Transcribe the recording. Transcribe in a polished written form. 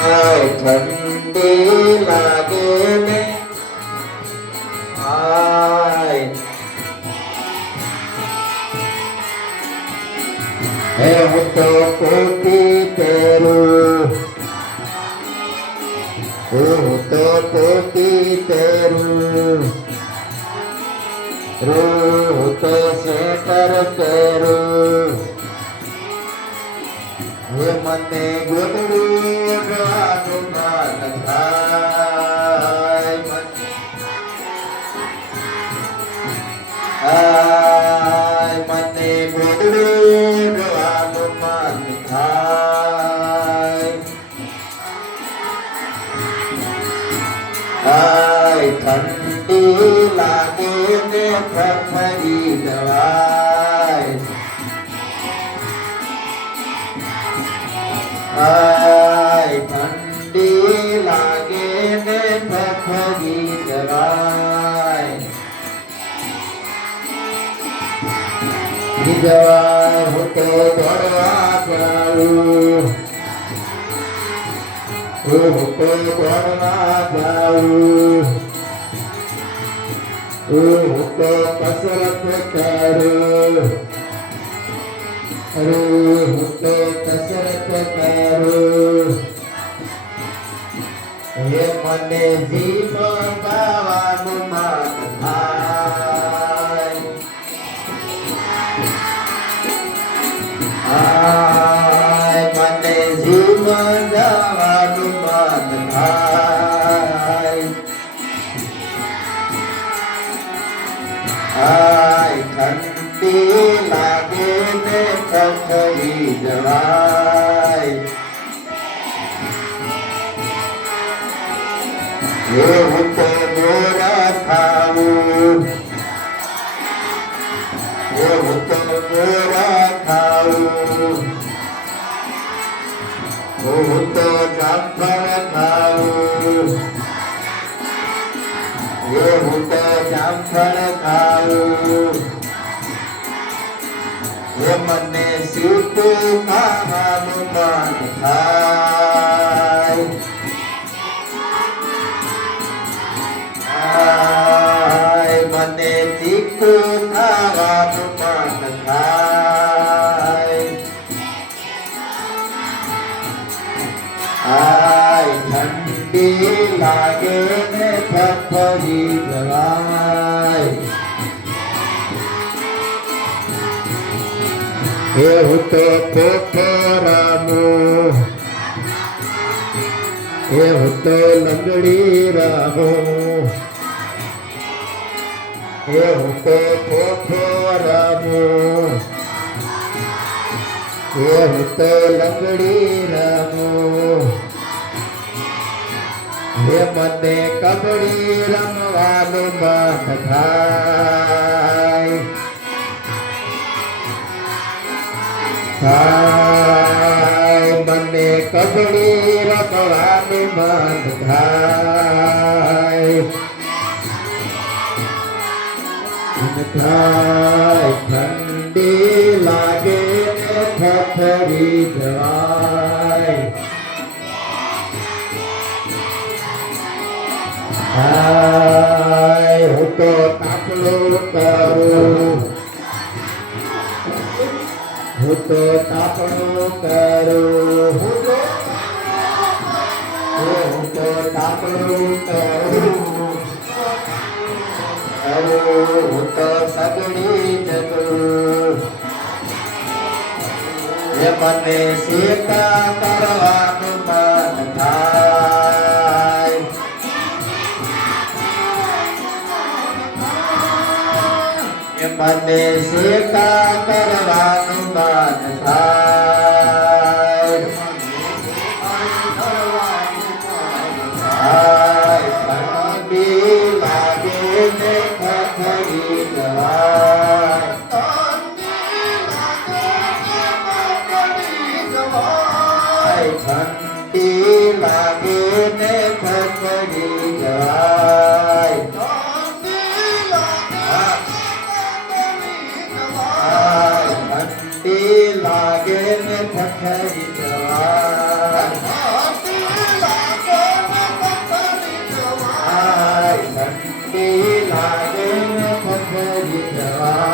ઠંડી લાગે ને હે હું તો કોટી પહેરું હું તો કોટી પહેરું હું તો સ્વેટર પહેરું હે મને ગોદડું રવાનું મન થાય મને ગોદડું રવાનું મન થાય ઠંડી લાગે ને ફરી જવાય ઠંડી લાગે ને ફરી જવાય જવાય હું તો દોડવા જાઉં હું તો દોડવા જાઉં હું તો કસરત કરું હું તો કસરત કરું હે મને જીવન ગાવાનું મન થાય મને જીવન ગાવાનું મન થાય ઠંડી લાગે ને ખખડી જવાય હું તો ગોરા ખાવું હું તો ગોરા ખાવું હું તો જામફળ ખાવું હું તો જામફળ ખાવું મને સીતું ખાવાનું મન થાય મને તીખું ખાવાનું મન થાય ઠંડી લાગે ને ફરી જવાય હું તો ખોખો રામું હું તો લંગડી રામું હું તો ખોખો રામું હું તો લંગડી રામું મને કબડ્ડી રમવાનું મન થાય મને કબડ્ડી રમવાનું મન થાય ઠંડી લાગે ફરી જવાય હું તો તાપલું કરું હું તો તાપલું કરું હું તો તાપલું કરું હું તો સગડી જતું મને શેકા કરવાનું મન થાય મને શેકા કરવાનું મન થાય ઠંડી લાગે ને ખખડી જવાય ઠંડી લાગે ને ખખડી જવાય ઠંડી લાગે ને ખખડી જવાય જવાય